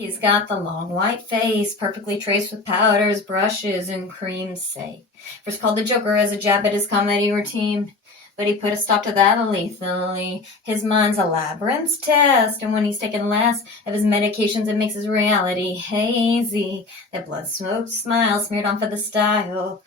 He's got the long white face, perfectly traced with powders, brushes, and creams, say. First called the Joker as a jab at his comedy routine, but he put a stop to that lethally. His mind's a labyrinth test, and when he's taken less of his medications, it makes his reality hazy. That blood-smoked smile smeared on for the style.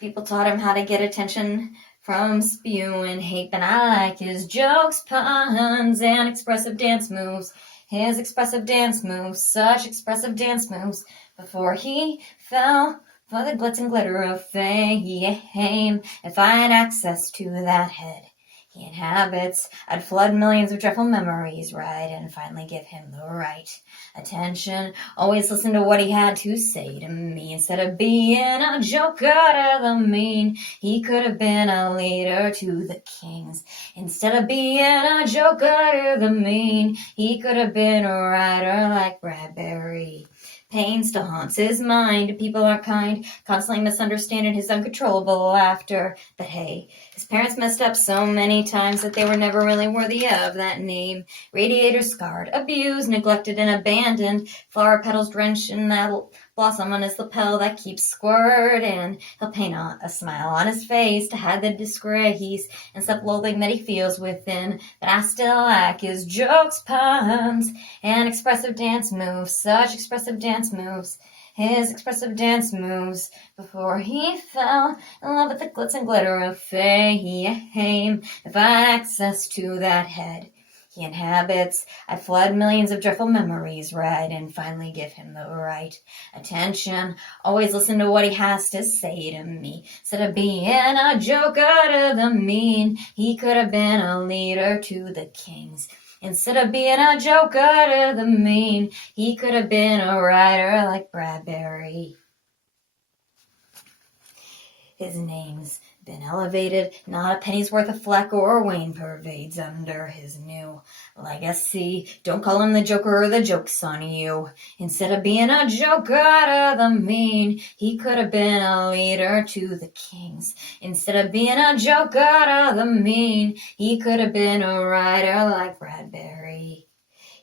People taught him how to get attention from spewing hate, but I like his jokes, puns, and expressive dance moves. His expressive dance moves, such expressive dance moves, before he fell for the glitz and glitter of fame. If I had access to that head he inhabits, I'd flood millions of dreadful memories, right, and finally give him the right attention. Always listen to what he had to say to me. Instead of being a joker to the mean, he could have been a leader to the kings. Instead of being a joker to the mean, he could have been a writer like Bradbury. Pain still haunts his mind. People aren't kind, constantly misunderstanding his uncontrollable laughter. But hey, his parents messed up so many times that they were never really worthy of that name. Radiator scarred, abused, neglected, and abandoned. Flower petals drenched in that blossom on his lapel that keeps squirting. He'll paint a smile on his face to hide the disgrace and self-loathing that he feels within. But I still like his jokes, puns, and expressive dance moves. Such expressive dance moves. His expressive dance moves before he fell in love with the glitz and glitter of fame. If I had access to that head he inhabits, I'd flood millions of dreadful memories, right, and finally give him the right attention. Always listen to what he has to say to me. Instead of being a joker to the mean, he could have been a leader to the kings. Instead of being a joker to the mean, he could have been a writer like Bradbury. His name's been elevated, not a penny's worth of fleck or wane pervades under his new legacy. Don't call him the Joker or the joke's on you. Instead of being a joker to the mean, he could have been a leader to the kings. Instead of being a joker to the mean, he could have been a writer like Bradbury.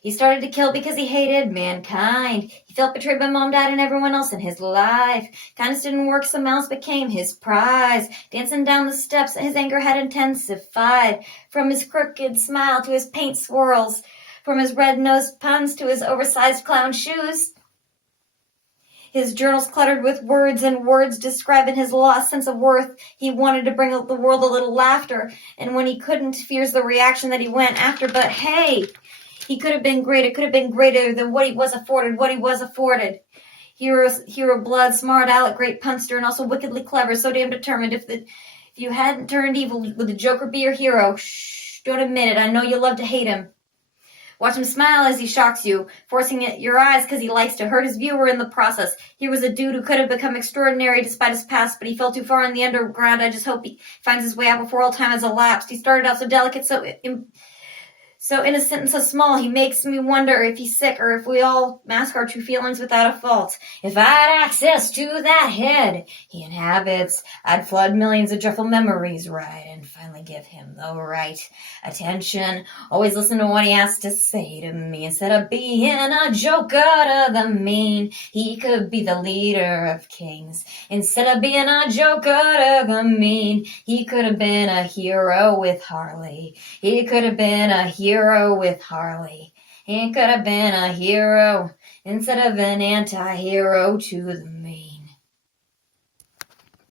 He started to kill because he hated mankind. He felt betrayed by mom, dad, and everyone else in his life. Kindness didn't work, so malice became his prize. Dancing down the steps, his anger had intensified. From his crooked smile to his paint swirls. From his red-nosed puns to his oversized clown shoes. His journals cluttered with words and words describing his lost sense of worth. He wanted to bring the world a little laughter. And when he couldn't, fears the reaction that he went after. But hey, he could have been great. It could have been greater than what he was afforded. Hero blood, smart aleck, great punster, and also wickedly clever, so damn determined. If you hadn't turned evil, would the Joker be your hero? Shh, don't admit it. I know you love to hate him. Watch him smile as he shocks you, forcing your eyes because he likes to hurt his viewer in the process. He was a dude who could have become extraordinary despite his past, but he fell too far in the underground. I just hope he finds his way out before all time has elapsed. He started out so delicate, so innocent and so small, he makes me wonder if he's sick or if we all mask our true feelings without a fault. If I had access to that head he inhabits, I'd flood millions of dreadful memories, right, and finally give him the right attention. Always listen to what he has to say to me. Instead of being a joker to the mean, he could be the leader of kings. Instead of being a joker to the mean, he could have been a hero with Harley. He could have been a hero with Harley. He could have been a hero instead of an anti-hero to the